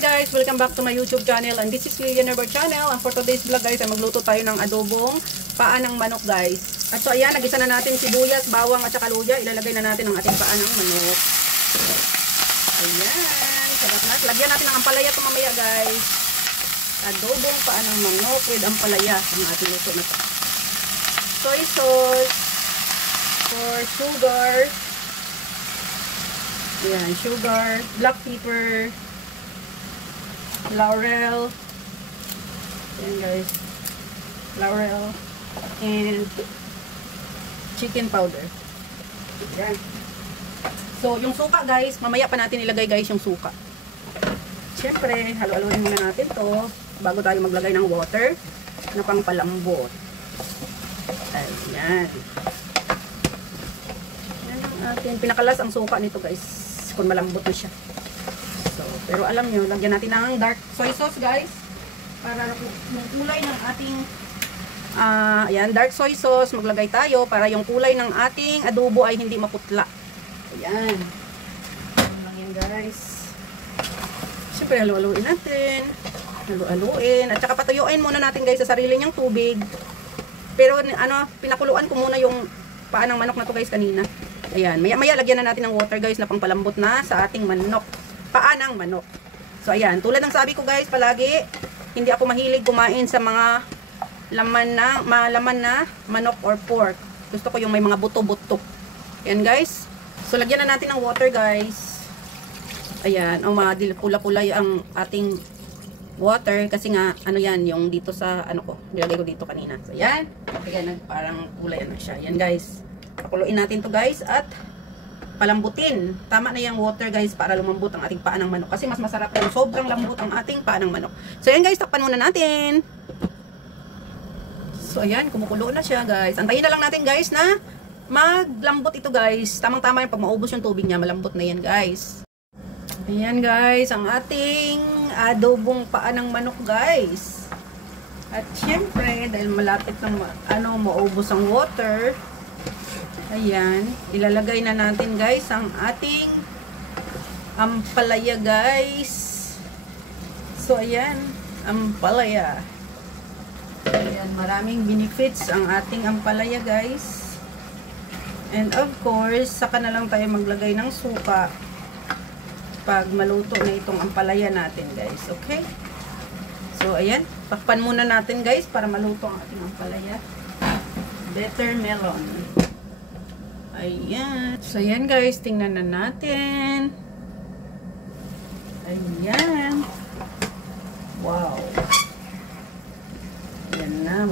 Hi guys! Welcome back to my YouTube channel and this is Lilian Herbert Channel, and for today's vlog guys ay magluto tayo ng adobong paa ng manok guys. At so ayan, nagisa na natin sibuyas, bawang at saka luya. Ilalagay na natin ang ating paa ng manok. Ayan, sarap na. Lagyan natin ng ampalaya ito mamaya guys. Adobong paa ng manok with ampalaya ang ating luto na ito. Soy sauce for sugar. Ayan, sugar, black pepper, laurel, ayan guys, laurel, and chicken powder. Ayan. So, yung suka guys, mamaya pa natin ilagay guys yung suka. Siyempre, halo-haloin muna natin to bago tayo maglagay ng water na pang palambot. Ayan. Ayan ang ating pinakalas ang suka nito guys. Kung malambot na siya. So, pero alam nyo, lagyan natin ng dark soy sauce guys. Para yung kulay ng ating ayan, dark soy sauce, maglagay tayo para yung kulay ng ating adobo ay hindi maputla. Ayan. Ayan lang yan guys. Siyempre, halu-haluin natin. Halu-haluin. At saka patuyuin muna natin guys sa sarili niyang tubig. Pero pinakuluan ko muna yung paa ng manok na to guys kanina. Ayan, maya-maya lagyan na natin ng water guys na pangpalambot na sa ating manok. Paa ng manok. So ayan, tulad ng sabi ko guys, palagi hindi ako mahilig kumain sa mga malaman na manok or pork. Gusto ko yung may mga buto-buto. Ayan guys. So lagyan na natin ng water guys. Ayan, pula-pula ang ating water kasi nga ano yan, yung dito sa ko, nilagay ko dito kanina. So ayan, kaya parang kulay na siya. Ayan guys. Pakuluin natin to guys at palambutin. Tama na yung water guys para lumambot ang ating paa ng manok. Kasi mas masarap yung sobrang lambot ang ating paa ng manok. So ayan guys, takpan muna natin. So ayan, kumukulo na siya guys. Antayin na lang natin guys na maglambot ito guys. Tamang-tama yung pag maubos yung tubig niya, malambot na yan guys. Ayan guys, ang ating adobong paa ng manok guys. At syempre, dahil malapit na maubos ang water, ayan, ilalagay na natin guys ang ating ampalaya guys. So ayan, ampalaya. Ayan, maraming benefits ang ating ampalaya guys. And of course, saka na lang tayo maglagay ng suka pag maluto na itong ampalaya natin guys. Okay? So ayan, takpan muna natin guys para maluto ang ating ampalaya. Bitter melon. Ayan. So, ayan guys. Tingnan na natin. Ayan. Wow. Ayan na.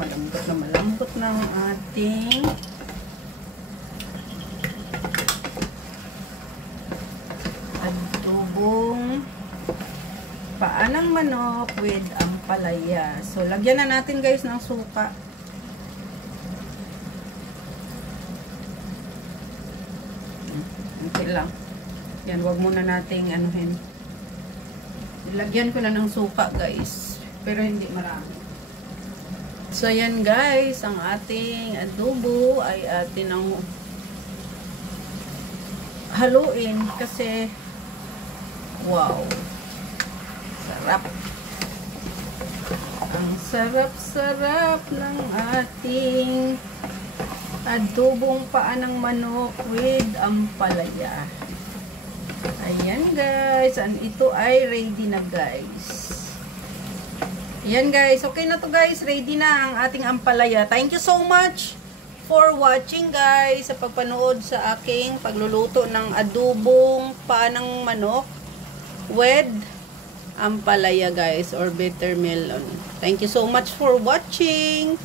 Malambot na ang ating adobong paa ng manok with ampalaya. So, lagyan na natin guys ng suka. Okay lang. Yan, wag muna nating anuhin. Ilagyan ko na ng suka guys. Pero hindi marami. So yan guys, ang ating adobo ay atin ang haluin kasi wow. Sarap. Ang sarap-sarap ng ating adobong paa ng manok with ampalaya. Ayan guys. And ito ay ready na guys. Ayan guys. Okay na to guys. Ready na ang ating ampalaya. Thank you so much for watching guys sa pagpanood sa aking pagluluto ng adobong paa ng manok with ampalaya guys or bitter melon. Thank you so much for watching.